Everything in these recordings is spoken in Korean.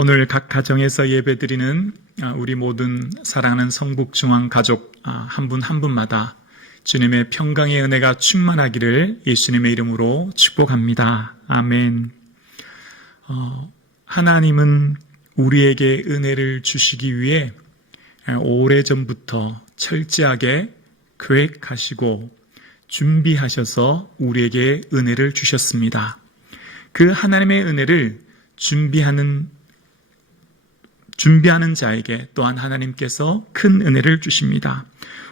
오늘 각 가정에서 예배드리는 우리 모든 사랑하는 성북중앙 가족 한 분 한 분마다 주님의 평강의 은혜가 충만하기를 예수님의 이름으로 축복합니다. 아멘. 하나님은 우리에게 은혜를 주시기 위해 오래전부터 철저하게 계획하시고 준비하셔서 우리에게 은혜를 주셨습니다. 그 하나님의 은혜를 준비하는 자에게 또한 하나님께서 큰 은혜를 주십니다.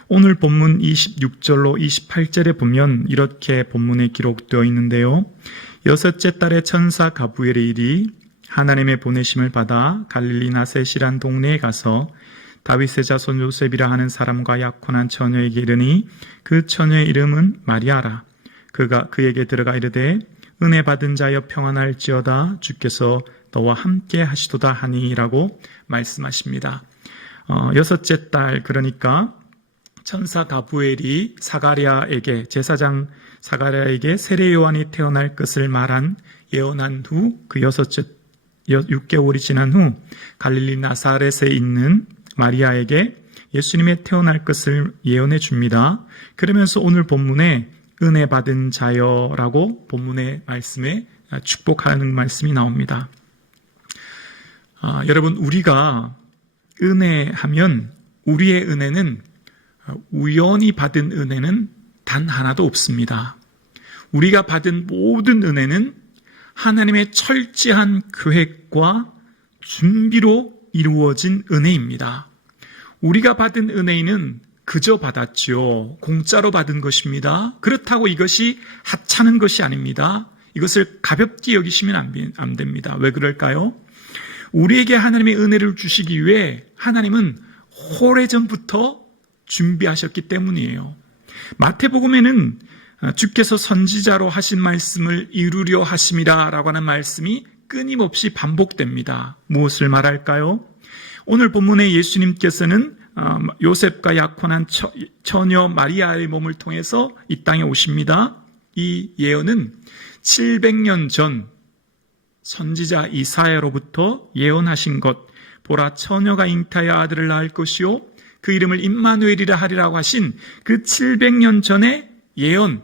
오늘 본문 26절로 28절에 보면 이렇게 본문에 기록되어 있는데요. 여섯째 달에 천사 가브리엘의 일이 하나님의 보내심을 받아 갈릴리 나셋이란 동네에 가서 다윗의 자손 요셉이라 하는 사람과 약혼한 처녀에게 이르니 그 처녀의 이름은 마리아라. 그가 그에게 들어가 이르되 은혜 받은 자여 평안할지어다 주께서 너와 함께 하시도다 하니라고 말씀하십니다. 여섯째 달, 그러니까 천사 가브리엘이 제사장 사가랴에게 세례 요한이 태어날 것을 예언한 후 그 6개월이 지난 후 갈릴리 나사렛에 있는 마리아에게 예수님의 태어날 것을 예언해 줍니다. 그러면서 오늘 본문에 은혜 받은 자여라고 본문의 말씀에 축복하는 말씀이 나옵니다. 여러분, 우리가 은혜하면 우리의 은혜는 우연히 받은 은혜는 단 하나도 없습니다. 우리가 받은 모든 은혜는 하나님의 철저한 계획과 준비로 이루어진 은혜입니다. 우리가 받은 은혜는 그저 받았지요. 공짜로 받은 것입니다. 그렇다고 이것이 하찮은 것이 아닙니다. 이것을 가볍게 여기시면 안 됩니다. 왜 그럴까요? 우리에게 하나님의 은혜를 주시기 위해 하나님은 오래전부터 준비하셨기 때문이에요. 마태복음에는 주께서 선지자로 하신 말씀을 이루려 하심이라 라고 하는 말씀이 끊임없이 반복됩니다. 무엇을 말할까요? 오늘 본문에 예수님께서는 요셉과 약혼한 처녀 마리아의 몸을 통해서 이 땅에 오십니다. 이 예언은 700년 전 선지자 이사야로부터 예언하신 것, 보라 처녀가 잉타하여 아들을 낳을 것이요 그 이름을 임마누엘이라 하리라고 하신 그 700년 전의 예언,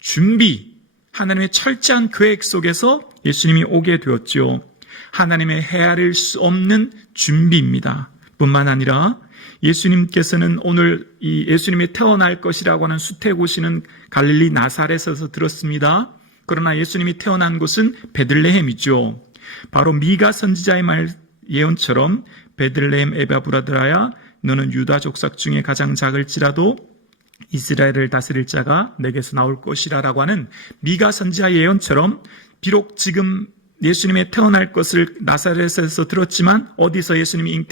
준비, 하나님의 철저한 계획 속에서 예수님이 오게 되었지요. 하나님의 헤아릴 수 없는 준비입니다. 뿐만 아니라 예수님께서는 오늘 이 예수님이 태어날 것이라고 하는 수태고시는 갈릴리 나사렛에서 들었습니다. 그러나 예수님이 태어난 곳은 베들레헴이죠. 바로 미가 선지자의 예언처럼 베들레헴 에바브라드라야 너는 유다 족속 중에 가장 작을지라도 이스라엘을 다스릴 자가 내게서 나올 것이라 라고 하는 미가 선지자의 예언처럼 비록 지금 예수님의 태어날 것을 나사렛에서 들었지만 어디서 예수님이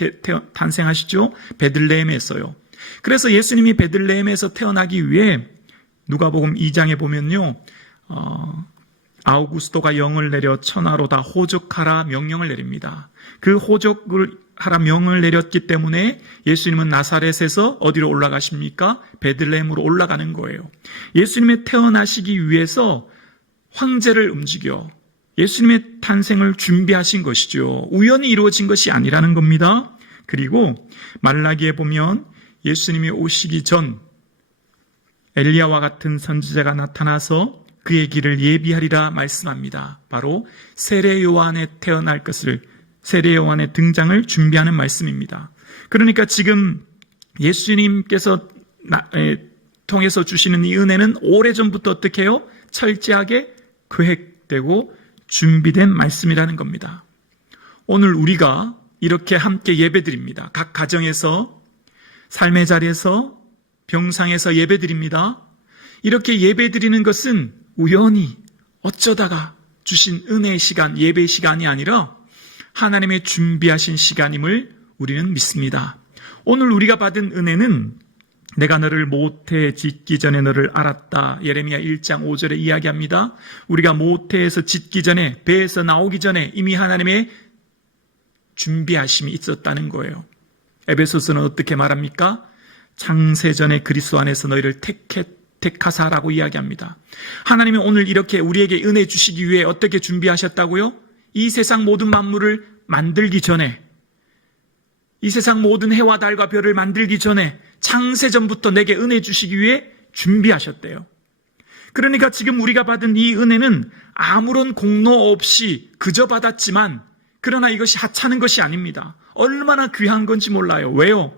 탄생하시죠? 베들레헴에서요. 그래서 예수님이 베들레헴에서 태어나기 위해 누가복음 2장에 보면요. 아우구스도가 영을 내려 천하로 다 호적하라 명령을 내립니다. 그 호적을 하라 명을 내렸기 때문에 예수님은 나사렛에서 어디로 올라가십니까? 베들레헴으로 올라가는 거예요. 예수님의 태어나시기 위해서 황제를 움직여 예수님의 탄생을 준비하신 것이죠. 우연히 이루어진 것이 아니라는 겁니다. 그리고 말라기에 보면 예수님이 오시기 전 엘리야와 같은 선지자가 나타나서 그의 길을 예비하리라 말씀합니다. 바로 세례 요한의 등장을 준비하는 말씀입니다. 그러니까 지금 예수님께서 통해서 주시는 이 은혜는 오래전부터 어떻게 해요? 철저하게 계획되고 준비된 말씀이라는 겁니다. 오늘 우리가 이렇게 함께 예배드립니다. 각 가정에서, 삶의 자리에서, 병상에서 예배드립니다. 이렇게 예배드리는 것은 우연히 어쩌다가 주신 은혜의 시간, 예배의 시간이 아니라 하나님의 준비하신 시간임을 우리는 믿습니다. 오늘 우리가 받은 은혜는 내가 너를 모태에 짓기 전에 너를 알았다. 예레미야 1장 5절에 이야기합니다. 우리가 모태에서 짓기 전에, 배에서 나오기 전에 이미 하나님의 준비하심이 있었다는 거예요. 에베소서는 어떻게 말합니까? 창세전에 그리스도 안에서 너희를 택하사라고 이야기합니다. 하나님이 오늘 이렇게 우리에게 은혜 주시기 위해 어떻게 준비하셨다고요? 이 세상 모든 만물을 만들기 전에, 이 세상 모든 해와 달과 별을 만들기 전에 창세전부터 내게 은혜 주시기 위해 준비하셨대요. 그러니까 지금 우리가 받은 이 은혜는 아무런 공로 없이 그저 받았지만, 그러나 이것이 하찮은 것이 아닙니다. 얼마나 귀한 건지 몰라요. 왜요?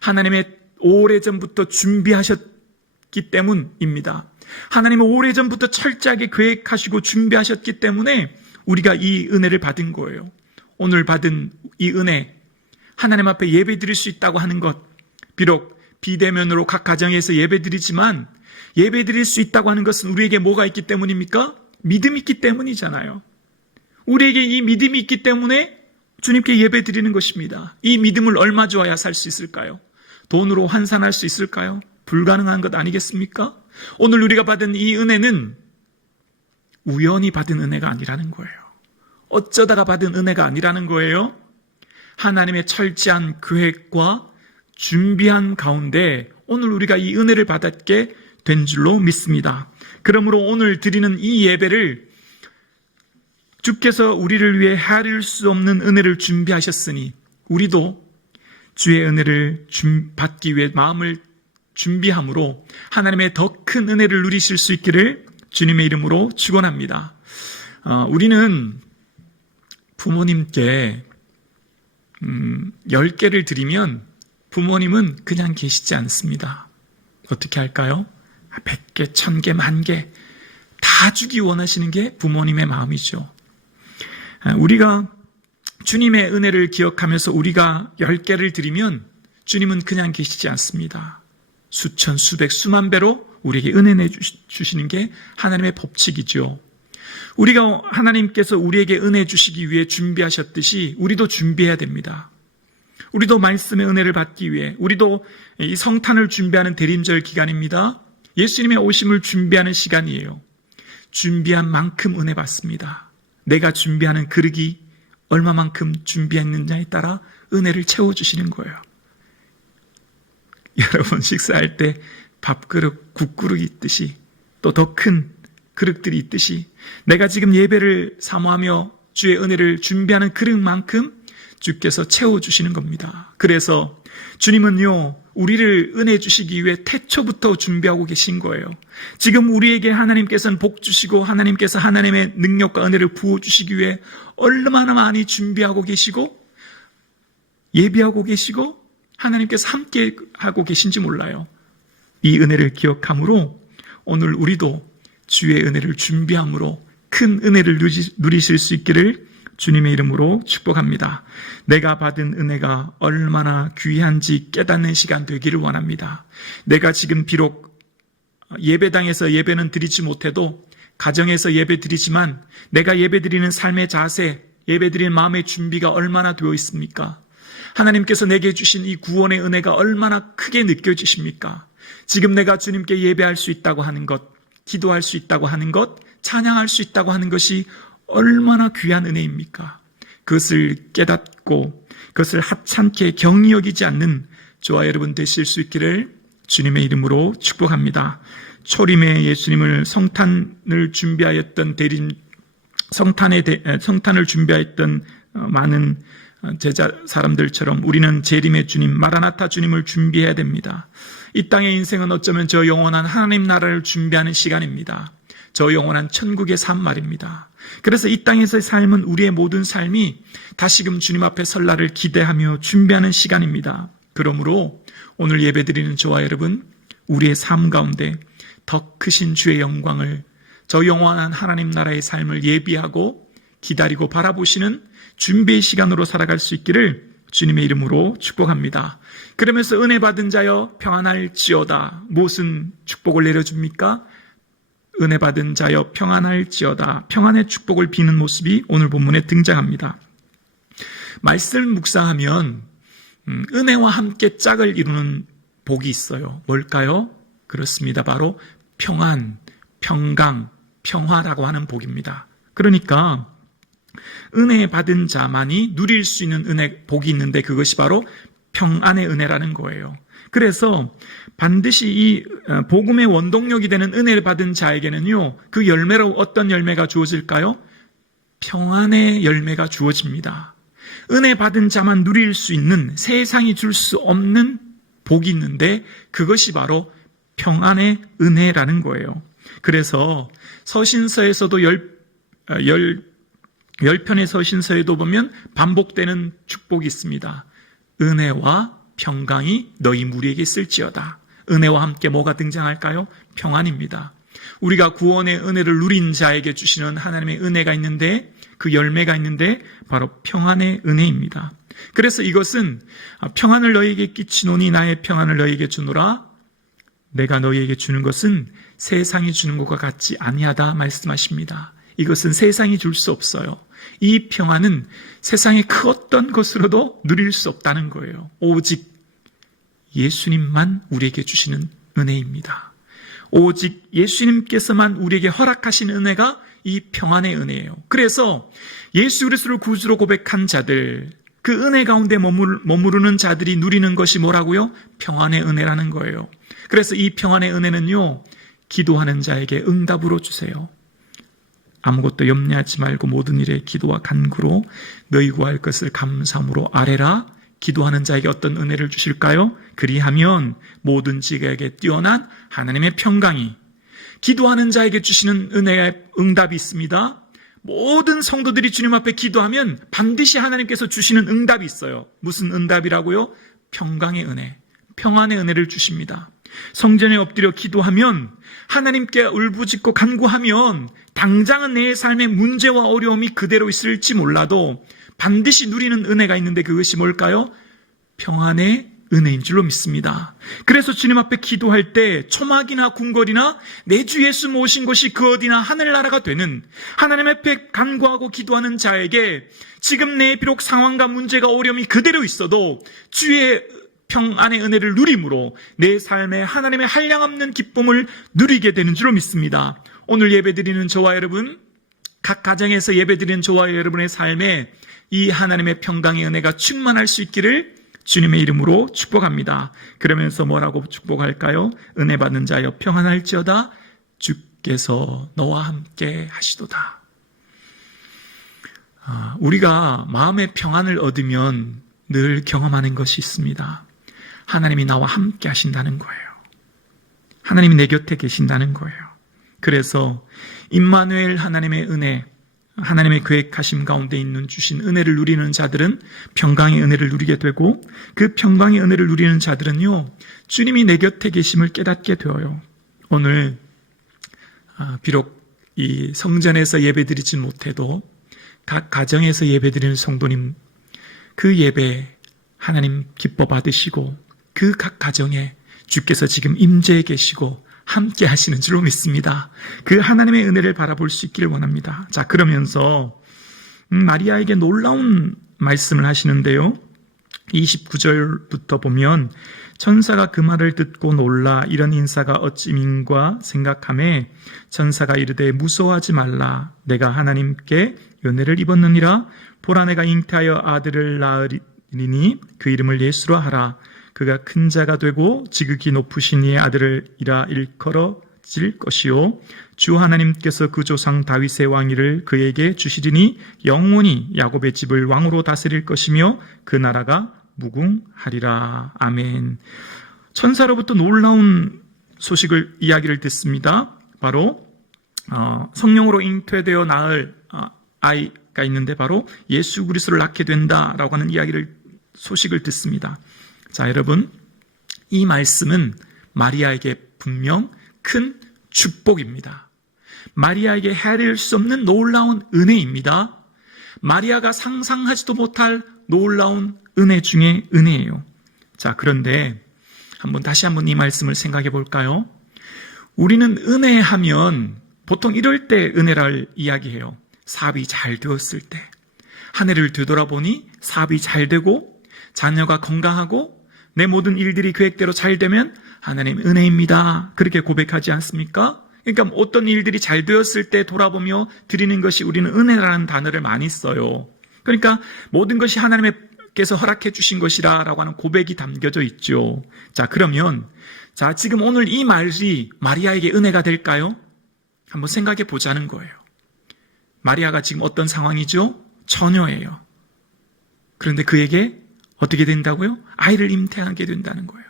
하나님의 오래전부터 준비하셨기 때문입니다. 하나님은 오래전부터 철저하게 계획하시고 준비하셨기 때문에 우리가 이 은혜를 받은 거예요. 오늘 받은 이 은혜, 하나님 앞에 예배 드릴 수 있다고 하는 것, 비록 비대면으로 각 가정에서 예배 드리지만 예배 드릴 수 있다고 하는 것은 우리에게 뭐가 있기 때문입니까? 믿음이 있기 때문이잖아요. 우리에게 이 믿음이 있기 때문에 주님께 예배 드리는 것입니다. 이 믿음을 얼마 주어야 살 수 있을까요? 돈으로 환산할 수 있을까요? 불가능한 것 아니겠습니까? 오늘 우리가 받은 이 은혜는 우연히 받은 은혜가 아니라는 거예요. 어쩌다가 받은 은혜가 아니라는 거예요. 하나님의 철저한 계획과 준비한 가운데 오늘 우리가 이 은혜를 받았게 된 줄로 믿습니다. 그러므로 오늘 드리는 이 예배를 주께서 우리를 위해 헤아릴 수 없는 은혜를 준비하셨으니 우리도 주의 은혜를 받기 위해 마음을 준비함으로 하나님의 더 큰 은혜를 누리실 수 있기를 주님의 이름으로 축원합니다. 우리는 부모님께 10개를 드리면 부모님은 그냥 계시지 않습니다. 어떻게 할까요? 100개, 1000개, 10,000개 다 주기 원하시는 게 부모님의 마음이죠. 우리가 주님의 은혜를 기억하면서 우리가 10개를 드리면 주님은 그냥 계시지 않습니다. 수천, 수백, 수만 배로 우리에게 은혜 내주시는 게 하나님의 법칙이죠. 우리가 하나님께서 우리에게 은혜 주시기 위해 준비하셨듯이 우리도 준비해야 됩니다. 우리도 말씀의 은혜를 받기 위해, 우리도 이 성탄을 준비하는 대림절 기간입니다. 예수님의 오심을 준비하는 시간이에요. 준비한 만큼 은혜 받습니다. 내가 준비하는 그릇이 얼마만큼 준비했느냐에 따라 은혜를 채워주시는 거예요. 여러분 식사할 때 밥그릇, 국그릇이 있듯이 또 더 큰 그릇들이 있듯이 내가 지금 예배를 사모하며 주의 은혜를 준비하는 그릇만큼 주께서 채워주시는 겁니다. 그래서 주님은요, 우리를 은혜 주시기 위해 태초부터 준비하고 계신 거예요. 지금 우리에게 하나님께서는 복 주시고 하나님께서 하나님의 능력과 은혜를 부어주시기 위해 얼마나 많이 준비하고 계시고 예비하고 계시고 하나님께서 함께 하고 계신지 몰라요. 이 은혜를 기억함으로 오늘 우리도 주의 은혜를 준비함으로 큰 은혜를 누리실 수 있기를 주님의 이름으로 축복합니다. 내가 받은 은혜가 얼마나 귀한지 깨닫는 시간 되기를 원합니다. 내가 지금 비록 예배당에서 예배는 드리지 못해도 가정에서 예배 드리지만 내가 예배 드리는 삶의 자세, 예배 드리는 마음의 준비가 얼마나 되어 있습니까? 하나님께서 내게 주신 이 구원의 은혜가 얼마나 크게 느껴지십니까? 지금 내가 주님께 예배할 수 있다고 하는 것, 기도할 수 있다고 하는 것, 찬양할 수 있다고 하는 것이 얼마나 귀한 은혜입니까? 그것을 깨닫고 그것을 하찮게 경히 여기지 않는 저와 여러분 되실 수 있기를 주님의 이름으로 축복합니다. 초림에 예수님을 성탄을 준비하였던 성탄을 준비하였던 많은 제자 사람들처럼 우리는 재림의 주님, 마라나타 주님을 준비해야 됩니다. 이 땅의 인생은 어쩌면 저 영원한 하나님 나라를 준비하는 시간입니다. 저 영원한 천국의 삶 말입니다. 그래서 이 땅에서의 삶은 우리의 모든 삶이 다시금 주님 앞에 설 날을 기대하며 준비하는 시간입니다. 그러므로 오늘 예배드리는 저와 여러분, 우리의 삶 가운데 더 크신 주의 영광을, 저 영원한 하나님 나라의 삶을 예비하고 기다리고 바라보시는 준비의 시간으로 살아갈 수 있기를 주님의 이름으로 축복합니다. 그러면서 은혜 받은 자여 평안할지어다. 무슨 축복을 내려줍니까? 은혜 받은 자여 평안할지어다. 평안의 축복을 비는 모습이 오늘 본문에 등장합니다. 말씀을 묵상하면 은혜와 함께 짝을 이루는 복이 있어요. 뭘까요? 그렇습니다. 바로 평안, 평강, 평화라고 하는 복입니다. 그러니까 은혜 받은 자만이 누릴 수 있는 은혜, 복이 있는데 그것이 바로 평안의 은혜라는 거예요. 그래서 반드시 이 복음의 원동력이 되는 은혜를 받은 자에게는요, 그 열매로 어떤 열매가 주어질까요? 평안의 열매가 주어집니다. 은혜 받은 자만 누릴 수 있는, 세상이 줄 수 없는 복이 있는데 그것이 바로 평안의 은혜라는 거예요. 그래서 서신서에서도 10편의 서신서에도 보면 반복되는 축복이 있습니다. 은혜와 평강이 너희 무리에게 있을지어다. 은혜와 함께 뭐가 등장할까요? 평안입니다. 우리가 구원의 은혜를 누린 자에게 주시는 하나님의 은혜가 있는데, 그 열매가 있는데 바로 평안의 은혜입니다. 그래서 이것은 평안을 너희에게 끼치노니 나의 평안을 너희에게 주노라. 내가 너희에게 주는 것은 세상이 주는 것과 같지 아니하다 말씀하십니다. 이것은 세상이 줄 수 없어요. 이 평안은 세상의 그 어떤 것으로도 누릴 수 없다는 거예요. 오직 예수님만 우리에게 주시는 은혜입니다. 오직 예수님께서만 우리에게 허락하신 은혜가 이 평안의 은혜예요. 그래서 예수 그리스도를 구주로 고백한 자들, 그 은혜 가운데 머무르는 자들이 누리는 것이 뭐라고요? 평안의 은혜라는 거예요. 그래서 이 평안의 은혜는요, 기도하는 자에게 응답으로 주세요. 아무것도 염려하지 말고 모든 일에 기도와 간구로 너희 구할 것을 감사함으로 아뢰라. 기도하는 자에게 어떤 은혜를 주실까요? 그리하면 모든 지각에 뛰어난 하나님의 평강이, 기도하는 자에게 주시는 은혜의 응답이 있습니다. 모든 성도들이 주님 앞에 기도하면 반드시 하나님께서 주시는 응답이 있어요. 무슨 응답이라고요? 평강의 은혜, 평안의 은혜를 주십니다. 성전에 엎드려 기도하면, 하나님께 울부짖고 간구하면 당장은 내 삶의 문제와 어려움이 그대로 있을지 몰라도 반드시 누리는 은혜가 있는데 그것이 뭘까요? 평안의 은혜인 줄로 믿습니다. 그래서 주님 앞에 기도할 때 초막이나 궁궐이나 내 주 예수 모신 곳이 그 어디나 하늘나라가 되는, 하나님 앞에 간구하고 기도하는 자에게 지금 내 비록 상황과 문제가 어려움이 그대로 있어도 주의 평안의 은혜를 누림으로 내 삶에 하나님의 한량없는 기쁨을 누리게 되는 줄로 믿습니다. 오늘 예배드리는 저와 여러분, 각 가정에서 예배드리는 저와 여러분의 삶에 이 하나님의 평강의 은혜가 충만할 수 있기를 주님의 이름으로 축복합니다. 그러면서 뭐라고 축복할까요? 은혜 받는 자여 평안할지어다. 주께서 너와 함께 하시도다. 우리가 마음의 평안을 얻으면 늘 경험하는 것이 있습니다. 하나님이 나와 함께 하신다는 거예요. 하나님이 내 곁에 계신다는 거예요. 그래서 임마누엘 하나님의 은혜, 하나님의 계획하심 가운데 있는 주신 은혜를 누리는 자들은 평강의 은혜를 누리게 되고, 그 평강의 은혜를 누리는 자들은요, 주님이 내 곁에 계심을 깨닫게 되어요. 오늘 비록 이 성전에서 예배드리진 못해도 각 가정에서 예배드리는 성도님, 그 예배 하나님 기뻐 받으시고 그 각 가정에 주께서 지금 임재해 계시고 함께 하시는 줄로 믿습니다. 그 하나님의 은혜를 바라볼 수 있기를 원합니다. 자, 그러면서 마리아에게 놀라운 말씀을 하시는데요, 29절부터 보면 천사가 그 말을 듣고 놀라 이런 인사가 어찌민가 생각하매 천사가 이르되 무서워하지 말라. 내가 하나님께 은혜를 입었느니라. 보라, 내가 잉태하여 아들을 낳으리니 그 이름을 예수라 하라. 그가 큰 자가 되고 지극히 높으신 이의 아들이라 일컬어질 것이요 주 하나님께서 그 조상 다윗의 왕위를 그에게 주시리니 영원히 야곱의 집을 왕으로 다스릴 것이며 그 나라가 무궁하리라. 아멘. 천사로부터 놀라운 이야기를 듣습니다. 바로 성령으로 잉태되어 낳을 아이가 있는데 바로 예수 그리스도를 낳게 된다라고 하는 소식을 듣습니다. 자, 여러분, 이 말씀은 마리아에게 분명 큰 축복입니다. 마리아에게 헤아릴 수 없는 놀라운 은혜입니다. 마리아가 상상하지도 못할 놀라운 은혜 중에 은혜예요. 자, 그런데 다시 한번 이 말씀을 생각해 볼까요? 우리는 은혜하면 보통 이럴 때 은혜를 이야기해요. 사업이 잘 되었을 때, 한 해를 되돌아보니 사업이 잘 되고 자녀가 건강하고 내 모든 일들이 계획대로 잘 되면 하나님 은혜입니다. 그렇게 고백하지 않습니까? 그러니까 어떤 일들이 잘 되었을 때 돌아보며 드리는 것이 우리는 은혜라는 단어를 많이 써요. 그러니까 모든 것이 하나님께서 허락해 주신 것이라고 하는 고백이 담겨져 있죠. 자, 그러면 지금 오늘 이 말이 마리아에게 은혜가 될까요? 한번 생각해 보자는 거예요. 마리아가 지금 어떤 상황이죠? 처녀예요. 그런데 그에게 어떻게 된다고요? 아이를 잉태하게 된다는 거예요.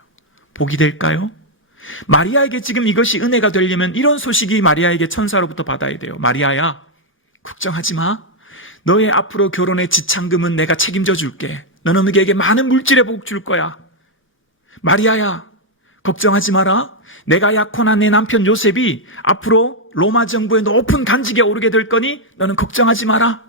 복이 될까요? 마리아에게 지금 이것이 은혜가 되려면 이런 소식이 마리아에게 천사로부터 받아야 돼요. 마리아야, 걱정하지 마. 너의 앞으로 결혼의 지참금은 내가 책임져 줄게. 너는 너에게 많은 물질의 복 줄 거야. 마리아야, 걱정하지 마라. 내가 약혼한 내 남편 요셉이 앞으로 로마 정부의 높은 간직에 오르게 될 거니 너는 걱정하지 마라.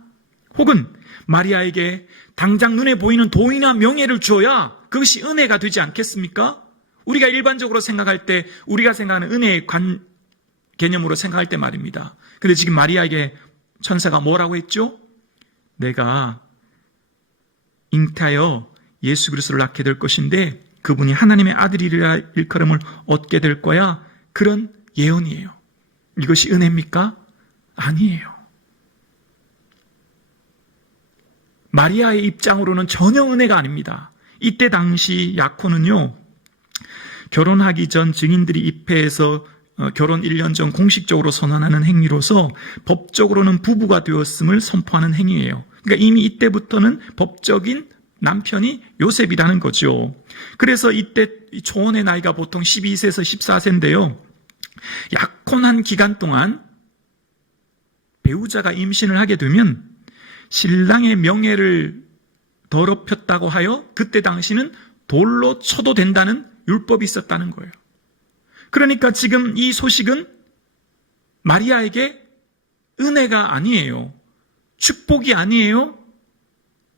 혹은 마리아에게 당장 눈에 보이는 돈이나 명예를 줘야 그것이 은혜가 되지 않겠습니까? 우리가 일반적으로 생각할 때, 우리가 생각하는 은혜의 개념으로 생각할 때 말입니다. 근데 지금 마리아에게 천사가 뭐라고 했죠? 내가 잉태하여 예수 그리스도를 낳게 될 것인데 그분이 하나님의 아들이라 일컬음을 얻게 될 거야. 그런 예언이에요. 이것이 은혜입니까? 아니에요. 마리아의 입장으로는 전혀 은혜가 아닙니다. 이때 당시 약혼은요, 결혼하기 전 증인들이 입회해서 결혼 1년 전 공식적으로 선언하는 행위로서 법적으로는 부부가 되었음을 선포하는 행위예요. 그러니까 이미 이때부터는 법적인 남편이 요셉이라는 거죠. 그래서 이때 초혼의 나이가 보통 12세에서 14세인데요. 약혼한 기간 동안 배우자가 임신을 하게 되면 신랑의 명예를 더럽혔다고 하여 그때 당시는 돌로 쳐도 된다는 율법이 있었다는 거예요. 그러니까 지금 이 소식은 마리아에게 은혜가 아니에요. 축복이 아니에요.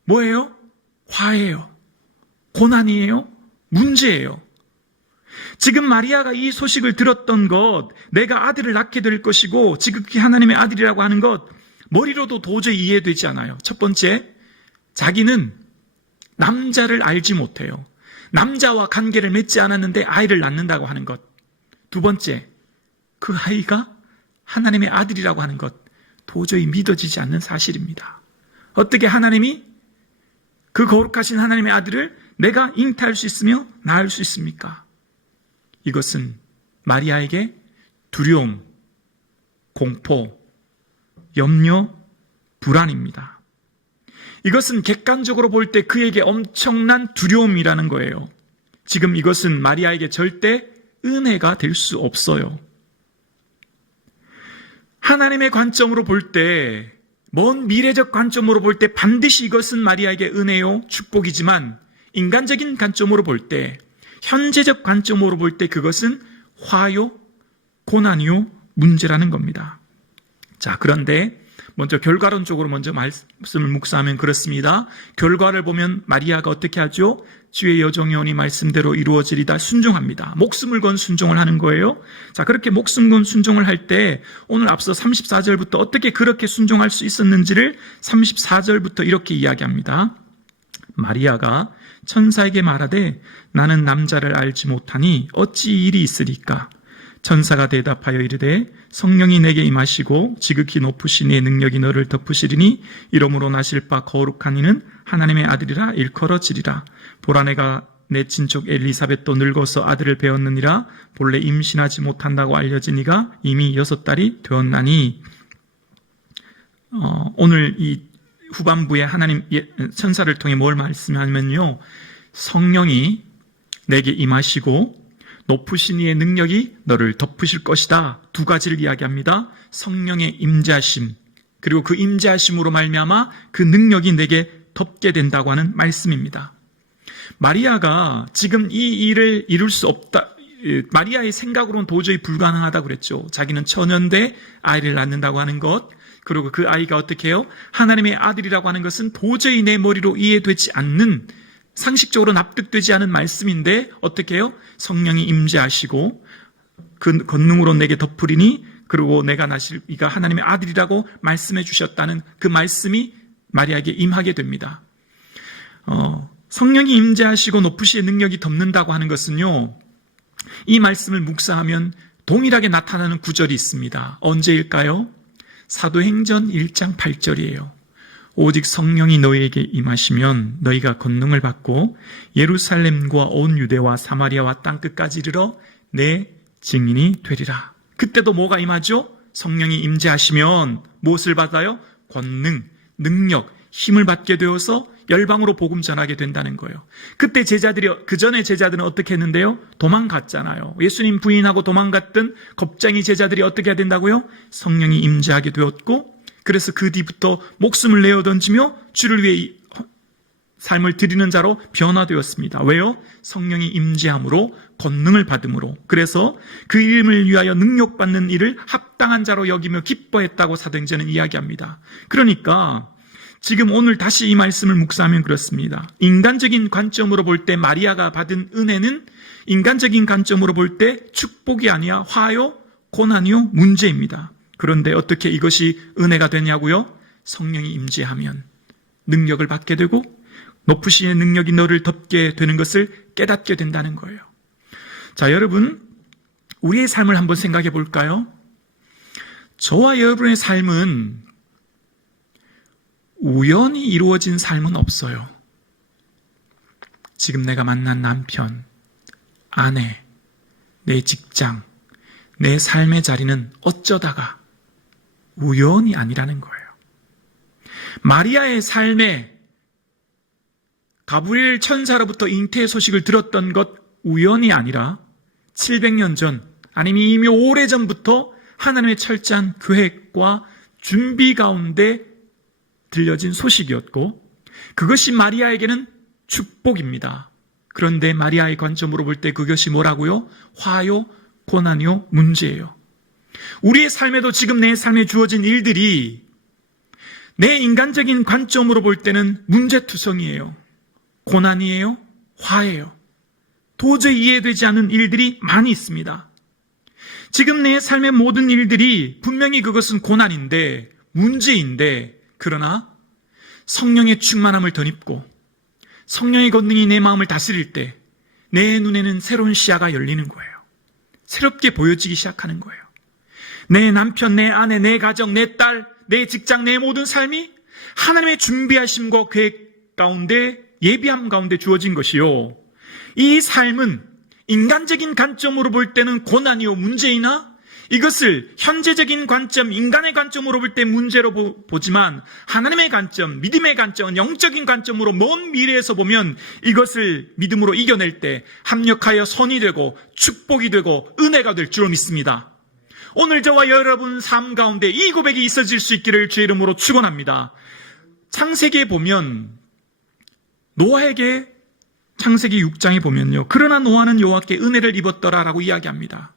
뭐예요? 화예요. 고난이에요. 문제예요. 지금 마리아가 이 소식을 들었던 것, 내가 아들을 낳게 될 것이고 지극히 하나님의 아들이라고 하는 것, 머리로도 도저히 이해되지 않아요. 첫 번째, 자기는 남자를 알지 못해요. 남자와 관계를 맺지 않았는데 아이를 낳는다고 하는 것. 두 번째, 그 아이가 하나님의 아들이라고 하는 것, 도저히 믿어지지 않는 사실입니다. 어떻게 하나님이 그 거룩하신 하나님의 아들을 내가 잉태할 수 있으며 낳을 수 있습니까? 이것은 마리아에게 두려움, 공포, 염려, 불안입니다. 이것은 객관적으로 볼 때 그에게 엄청난 두려움이라는 거예요. 지금 이것은 마리아에게 절대 은혜가 될 수 없어요. 하나님의 관점으로 볼 때, 먼 미래적 관점으로 볼 때 반드시 이것은 마리아에게 은혜요, 축복이지만 인간적인 관점으로 볼 때, 현재적 관점으로 볼 때 그것은 화요, 고난이요, 문제라는 겁니다. 자, 그런데 먼저 결과론적으로 먼저 말씀을 묵상하면 그렇습니다. 결과를 보면 마리아가 어떻게 하죠? 주의 여종이오니 말씀대로 이루어지리다 순종합니다. 목숨을 건 순종을 하는 거예요. 자, 그렇게 목숨 건 순종을 할 때 오늘 앞서 34절부터 어떻게 그렇게 순종할 수 있었는지를 34절부터 이렇게 이야기합니다. 마리아가 천사에게 말하되 나는 남자를 알지 못하니 어찌 이 일이 있으리까? 천사가 대답하여 이르되 성령이 내게 임하시고 지극히 높으신 내 능력이 너를 덮으시리니 이러므로 나실 바 거룩한 이는 하나님의 아들이라 일컬어지리라. 보라 내가 내 친족 엘리사벳도 늙어서 아들을 배웠느니라. 본래 임신하지 못한다고 알려진 이가 이미 6달이 되었나니. 오늘 이 후반부에 하나님 천사를 통해 뭘 말씀하면요, 성령이 내게 임하시고 높으신 이의 능력이 너를 덮으실 것이다. 두 가지를 이야기합니다. 성령의 임재하심, 그리고 그 임재하심으로 말미암아 그 능력이 내게 덮게 된다고 하는 말씀입니다. 마리아가 지금 이 일을 이룰 수 없다, 마리아의 생각으로는 도저히 불가능하다고 그랬죠. 자기는 처년대 아이를 낳는다고 하는 것, 그리고 그 아이가 어떻게 해요? 하나님의 아들이라고 하는 것은 도저히 내 머리로 이해되지 않는, 상식적으로 납득되지 않은 말씀인데 어떻게 해요? 성령이 임재하시고 그 권능으로 내게 덮으리니 그리고 내가 나실 이가 하나님의 아들이라고 말씀해 주셨다는 그 말씀이 마리아에게 임하게 됩니다. 성령이 임재하시고 높으신 능력이 덮는다고 하는 것은요, 이 말씀을 묵상하면 동일하게 나타나는 구절이 있습니다. 언제일까요? 사도행전 1장 8절이에요. 오직 성령이 너희에게 임하시면 너희가 권능을 받고 예루살렘과 온 유대와 사마리아와 땅끝까지 이르러 내 증인이 되리라. 그때도 뭐가 임하죠? 성령이 임재하시면 무엇을 받아요? 권능, 능력, 힘을 받게 되어서 열방으로 복음 전하게 된다는 거예요. 그때 그 전에 제자들은 어떻게 했는데요? 도망갔잖아요. 예수님 부인하고 도망갔던 겁쟁이 제자들이 어떻게 해야 된다고요? 성령이 임재하게 되었고, 그래서 그 뒤부터 목숨을 내어 던지며 주를 위해 삶을 드리는 자로 변화되었습니다. 왜요? 성령이 임재함으로, 권능을 받음으로. 그래서 그 이름을 위하여 능력받는 일을 합당한 자로 여기며 기뻐했다고 사도행전은 이야기합니다. 그러니까 지금 오늘 다시 이 말씀을 묵상하면 그렇습니다. 인간적인 관점으로 볼 때 마리아가 받은 은혜는 인간적인 관점으로 볼 때 축복이 아니야 화요, 고난이요, 문제입니다. 그런데 어떻게 이것이 은혜가 되냐고요? 성령이 임재하면 능력을 받게 되고 높으신 능력이 너를 덮게 되는 것을 깨닫게 된다는 거예요. 자, 여러분, 우리의 삶을 한번 생각해 볼까요? 저와 여러분의 삶은 우연히 이루어진 삶은 없어요. 지금 내가 만난 남편, 아내, 내 직장, 내 삶의 자리는 어쩌다가 우연이 아니라는 거예요. 마리아의 삶에 가브리엘 천사로부터 잉태의 소식을 들었던 것 우연이 아니라 700년 전, 아니면 이미 오래전부터 하나님의 철저한 계획과 준비 가운데 들려진 소식이었고, 그것이 마리아에게는 축복입니다. 그런데 마리아의 관점으로 볼 때 그것이 뭐라고요? 화요, 고난이요, 문제예요. 우리의 삶에도 지금 내 삶에 주어진 일들이 내 인간적인 관점으로 볼 때는 문제투성이에요. 고난이에요, 화예요. 도저히 이해되지 않는 일들이 많이 있습니다. 지금 내 삶의 모든 일들이 분명히 그것은 고난인데, 문제인데, 그러나 성령의 충만함을 덧입고 성령의 권능이 내 마음을 다스릴 때 내 눈에는 새로운 시야가 열리는 거예요. 새롭게 보여지기 시작하는 거예요. 내 남편, 내 아내, 내 가정, 내 딸, 내 직장, 내 모든 삶이 하나님의 준비하심과 계획 가운데, 예비함 가운데 주어진 것이요. 이 삶은 인간적인 관점으로 볼 때는 고난이요, 문제이나 이것을 현재적인 관점, 인간의 관점으로 볼 때 문제로 보지만 하나님의 관점, 믿음의 관점, 영적인 관점으로 먼 미래에서 보면 이것을 믿음으로 이겨낼 때 합력하여 선이 되고 축복이 되고 은혜가 될 줄로 믿습니다. 오늘 저와 여러분 삶 가운데 이 고백이 있어질 수 있기를 주의 이름으로 축원합니다. 창세기에 보면 노아에게 창세기 6장에 보면요, 그러나 노아는 여호와께 은혜를 입었더라라고 이야기합니다.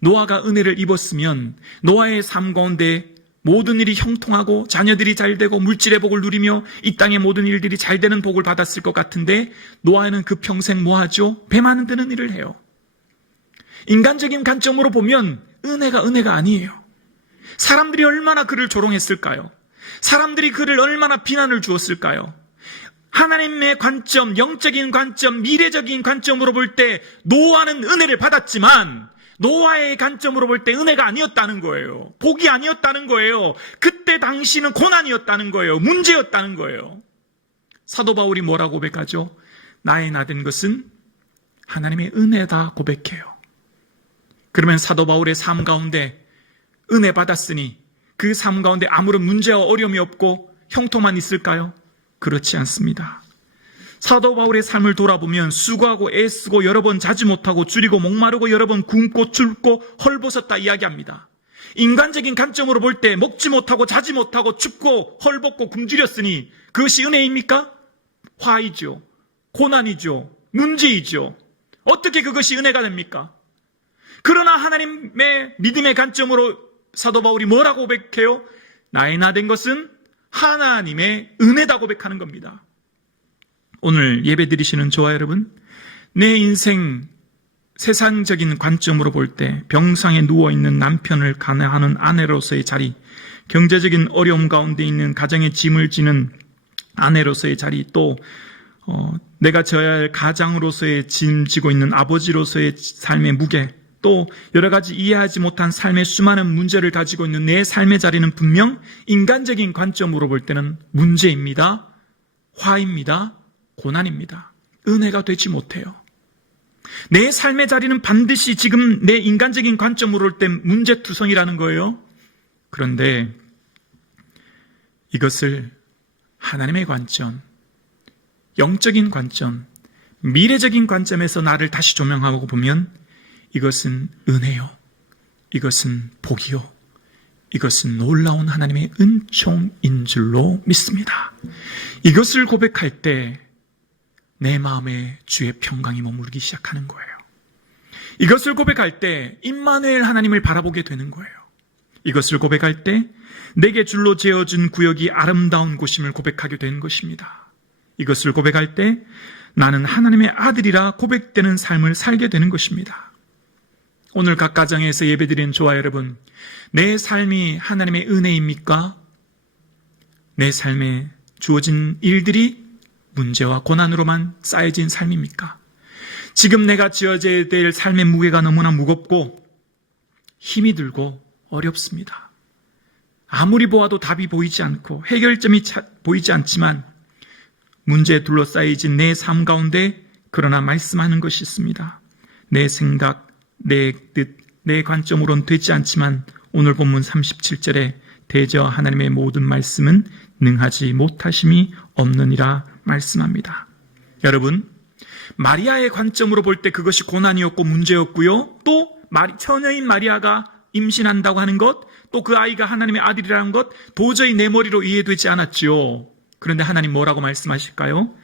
노아가 은혜를 입었으면 노아의 삶 가운데 모든 일이 형통하고 자녀들이 잘되고 물질의 복을 누리며 이 땅의 모든 일들이 잘되는 복을 받았을 것 같은데, 노아는 그 평생 뭐하죠? 배 만드는 일을 해요. 인간적인 관점으로 보면 은혜가 아니에요. 사람들이 얼마나 그를 조롱했을까요? 사람들이 그를 얼마나 비난을 주었을까요? 하나님의 관점, 영적인 관점, 미래적인 관점으로 볼 때 노아는 은혜를 받았지만 노아의 관점으로 볼 때 은혜가 아니었다는 거예요. 복이 아니었다는 거예요. 그때 당시는 고난이었다는 거예요. 문제였다는 거예요. 사도 바울이 뭐라고 고백하죠? 나의 나된 것은 하나님의 은혜다 고백해요. 그러면 사도 바울의 삶 가운데 은혜 받았으니 그 삶 가운데 아무런 문제와 어려움이 없고 형통만 있을까요? 그렇지 않습니다. 사도 바울의 삶을 돌아보면 수고하고 애쓰고 여러 번 자지 못하고 줄이고 목마르고 여러 번 굶고 춥고 헐벗었다 이야기합니다. 인간적인 관점으로 볼 때 먹지 못하고 자지 못하고 춥고 헐벗고 굶주렸으니 그것이 은혜입니까? 화이죠. 고난이죠. 문제이죠. 어떻게 그것이 은혜가 됩니까? 그러나 하나님의 믿음의 관점으로 사도 바울이 뭐라고 고백해요? 나의 나된 것은 하나님의 은혜다 고백하는 겁니다. 오늘 예배 드리시는 저와 여러분, 내 인생 세상적인 관점으로 볼 때 병상에 누워있는 남편을 간호하는 아내로서의 자리, 경제적인 어려움 가운데 있는 가정의 짐을 지는 아내로서의 자리, 또 내가 져야 할 가장으로서의 짐지고 있는 아버지로서의 삶의 무게, 또 여러 가지 이해하지 못한 삶의 수많은 문제를 가지고 있는 내 삶의 자리는 분명 인간적인 관점으로 볼 때는 문제입니다. 화입니다. 고난입니다. 은혜가 되지 못해요. 내 삶의 자리는 반드시 지금 내 인간적인 관점으로 볼 때 문제투성이라는 거예요. 그런데 이것을 하나님의 관점, 영적인 관점, 미래적인 관점에서 나를 다시 조명하고 보면 이것은 은혜요, 이것은 복이요, 이것은 놀라운 하나님의 은총인 줄로 믿습니다. 이것을 고백할 때 내 마음에 주의 평강이 머무르기 시작하는 거예요. 이것을 고백할 때 임마누엘 하나님을 바라보게 되는 거예요. 이것을 고백할 때 내게 줄로 재어준 구역이 아름다운 곳임을 고백하게 되는 것입니다. 이것을 고백할 때 나는 하나님의 아들이라 고백되는 삶을 살게 되는 것입니다. 오늘 각 가정에서 예배드리는 저와 여러분, 내 삶이 하나님의 은혜입니까? 내 삶에 주어진 일들이 문제와 고난으로만 쌓여진 삶입니까? 지금 내가 지어져야 될 삶의 무게가 너무나 무겁고 힘이 들고 어렵습니다. 아무리 보아도 답이 보이지 않고 해결점이 보이지 않지만 문제에 둘러싸여진 내 삶 가운데 그러나 말씀하는 것이 있습니다. 내 생각, 내 뜻, 내 관점으로는 되지 않지만 오늘 본문 37절에 대저 하나님의 모든 말씀은 능하지 못하심이 없느니라 말씀합니다. 여러분, 마리아의 관점으로 볼 때 그것이 고난이었고 문제였고요. 또 처녀인 마리아가 임신한다고 하는 것, 또 그 아이가 하나님의 아들이라는 것 도저히 내 머리로 이해되지 않았죠. 그런데 하나님 뭐라고 말씀하실까요?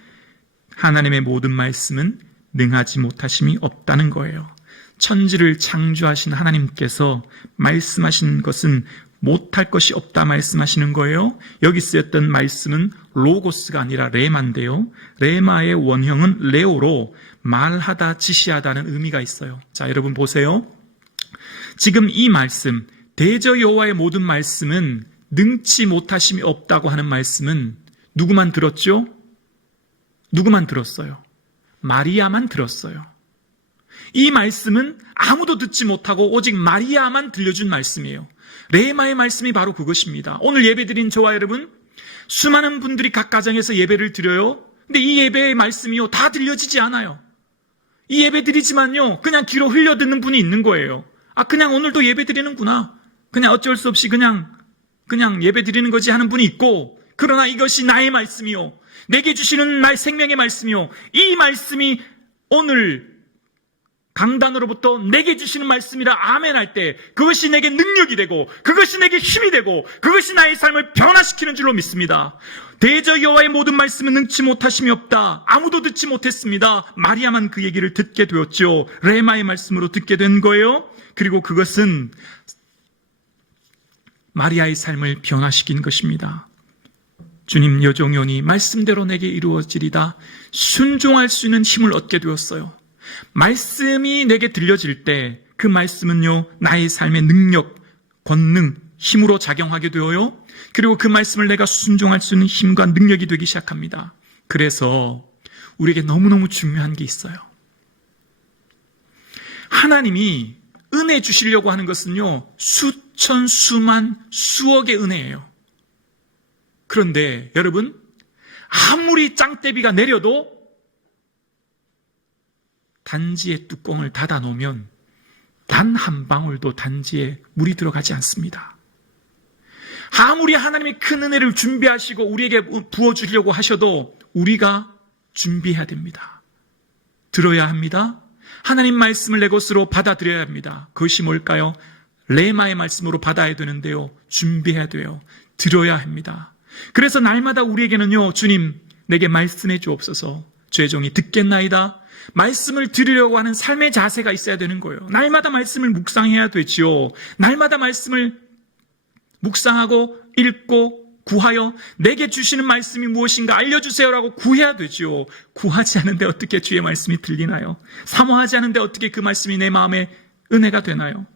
하나님의 모든 말씀은 능하지 못하심이 없다는 거예요. 천지를 창조하신 하나님께서 말씀하신 것은 못할 것이 없다 말씀하시는 거예요. 여기 쓰였던 말씀은 로고스가 아니라 레마인데요. 레마의 원형은 레오로 말하다, 지시하다는 의미가 있어요. 자, 여러분 보세요. 지금 이 말씀, 대저 여호와의 모든 말씀은 능치 못하심이 없다고 하는 말씀은 누구만 들었죠? 누구만 들었어요? 마리아만 들었어요. 이 말씀은 아무도 듣지 못하고 오직 마리아만 들려준 말씀이에요. 레마의 말씀이 바로 그것입니다. 오늘 예배드린 저와 여러분, 수많은 분들이 각 가정에서 예배를 드려요. 근데 이 예배의 말씀이요, 다 들려지지 않아요. 이 예배 드리지만요, 그냥 귀로 흘려 듣는 분이 있는 거예요. 그냥 오늘도 예배 드리는구나. 그냥 어쩔 수 없이 그냥 예배 드리는 거지 하는 분이 있고, 그러나 이것이 나의 말씀이요, 내게 주시는 생명의 말씀이요, 이 말씀이 오늘 강단으로부터 내게 주시는 말씀이라 아멘 할 때 그것이 내게 능력이 되고 그것이 내게 힘이 되고 그것이 나의 삶을 변화시키는 줄로 믿습니다. 대저 여호와의 모든 말씀은 능치 못하심이 없다. 아무도 듣지 못했습니다. 마리아만 그 얘기를 듣게 되었죠. 레마의 말씀으로 듣게 된 거예요. 그리고 그것은 마리아의 삶을 변화시킨 것입니다. 주님, 여종이오니 말씀대로 내게 이루어지리다. 순종할 수 있는 힘을 얻게 되었어요. 말씀이 내게 들려질 때 그 말씀은요, 나의 삶의 능력, 권능, 힘으로 작용하게 되어요. 그리고 그 말씀을 내가 순종할 수 있는 힘과 능력이 되기 시작합니다. 그래서 우리에게 너무너무 중요한 게 있어요. 하나님이 은혜 주시려고 하는 것은요, 수천, 수만, 수억의 은혜예요. 그런데 여러분, 아무리 짱대비가 내려도 단지의 뚜껑을 닫아 놓으면 단 한 방울도 단지에 물이 들어가지 않습니다. 아무리 하나님이 큰 은혜를 준비하시고 우리에게 부어주려고 하셔도 우리가 준비해야 됩니다. 들어야 합니다. 하나님 말씀을 내 것으로 받아들여야 합니다. 그것이 뭘까요? 레마의 말씀으로 받아야 되는데요, 준비해야 돼요. 들어야 합니다. 그래서 날마다 우리에게는요, 주님 내게 말씀해 주옵소서, 주의 종이 듣겠나이다. 말씀을 들으려고 하는 삶의 자세가 있어야 되는 거예요. 날마다 말씀을 묵상해야 되지요. 날마다 말씀을 묵상하고 읽고 구하여 내게 주시는 말씀이 무엇인가 알려주세요라고 구해야 되지요. 구하지 않은데 어떻게 주의 말씀이 들리나요? 사모하지 않은데 어떻게 그 말씀이 내 마음에 은혜가 되나요?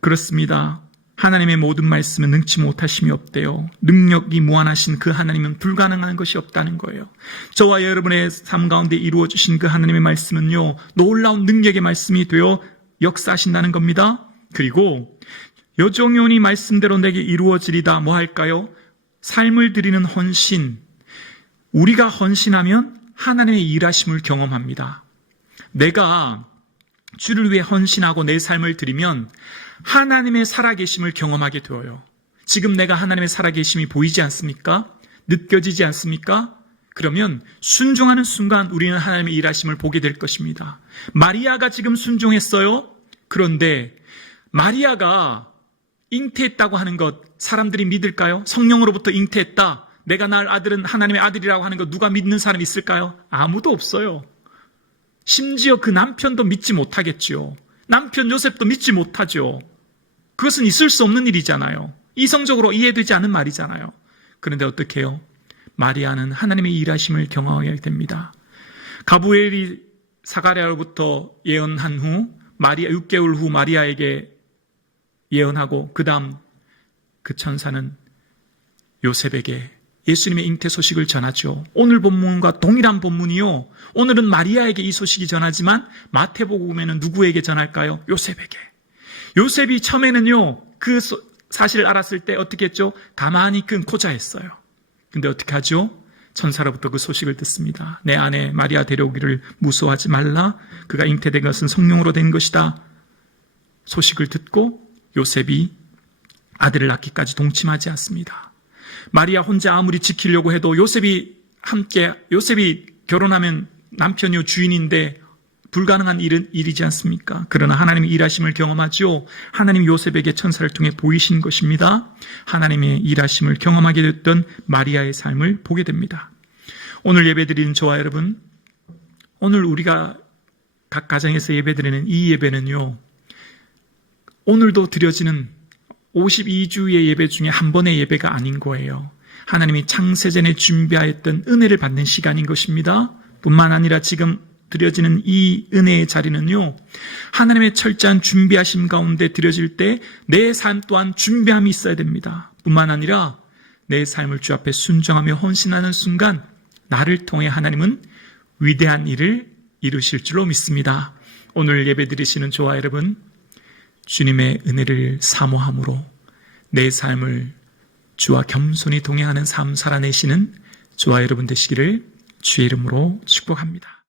그렇습니다. 하나님의 모든 말씀은 능치 못하심이 없대요. 능력이 무한하신 그 하나님은 불가능한 것이 없다는 거예요. 저와 여러분의 삶 가운데 이루어주신 그 하나님의 말씀은요, 놀라운 능력의 말씀이 되어 역사하신다는 겁니다. 그리고 여종이오니 말씀대로 내게 이루어지리다. 뭐 할까요? 삶을 드리는 헌신. 우리가 헌신하면 하나님의 일하심을 경험합니다. 내가 주를 위해 헌신하고 내 삶을 드리면 하나님의 살아계심을 경험하게 되어요. 지금 내가 하나님의 살아계심이 보이지 않습니까? 느껴지지 않습니까? 그러면 순종하는 순간 우리는 하나님의 일하심을 보게 될 것입니다. 마리아가 지금 순종했어요. 그런데 마리아가 잉태했다고 하는 것 사람들이 믿을까요? 성령으로부터 잉태했다. 내가 낳을 아들은 하나님의 아들이라고 하는 것 누가 믿는 사람이 있을까요? 아무도 없어요. 심지어 그 남편도 믿지 못하겠죠. 남편 요셉도 믿지 못하죠. 그것은 있을 수 없는 일이잖아요. 이성적으로 이해되지 않는 말이잖아요. 그런데 어떻게 해요? 마리아는 하나님의 일하심을 경험하게 됩니다. 가브리엘이 사가랴로부터 예언한 후 6개월 후 마리아에게 예언하고 그 다음 그 천사는 요셉에게 예수님의 잉태 소식을 전하죠. 오늘 본문과 동일한 본문이요. 오늘은 마리아에게 이 소식이 전하지만 마태복음에는 누구에게 전할까요? 요셉에게. 요셉이 처음에는요. 그 사실을 알았을 때 어떻게 했죠? 가만히 끊고 자했어요. 근데 어떻게 하죠? 천사로부터 그 소식을 듣습니다. 내 아내 마리아 데려오기를 무서워하지 말라. 그가 잉태된 것은 성령으로 된 것이다. 소식을 듣고 요셉이 아들을 낳기까지 동침하지 않습니다. 마리아 혼자 아무리 지키려고 해도 요셉이 결혼하면 남편이요 주인인데 불가능한 일이지 않습니까? 그러나 하나님의 일하심을 경험하죠. 하나님 요셉에게 천사를 통해 보이신 것입니다. 하나님의 일하심을 경험하게 됐던 마리아의 삶을 보게 됩니다. 오늘 예배드리는 저와 여러분, 오늘 우리가 각 가정에서 예배드리는 이 예배는요, 오늘도 드려지는 52주의 예배 중에 한 번의 예배가 아닌 거예요. 하나님이 창세전에 준비하였던 은혜를 받는 시간인 것입니다. 뿐만 아니라 지금 드려지는 이 은혜의 자리는요, 하나님의 철저한 준비하심 가운데 드려질 때 내 삶 또한 준비함이 있어야 됩니다. 뿐만 아니라 내 삶을 주 앞에 순종하며 헌신하는 순간 나를 통해 하나님은 위대한 일을 이루실 줄로 믿습니다. 오늘 예배 드리시는 저와 여러분, 주님의 은혜를 사모함으로 내 삶을 주와 겸손히 동행하는 삶 살아내시는 저와 여러분 되시기를 주의 이름으로 축복합니다.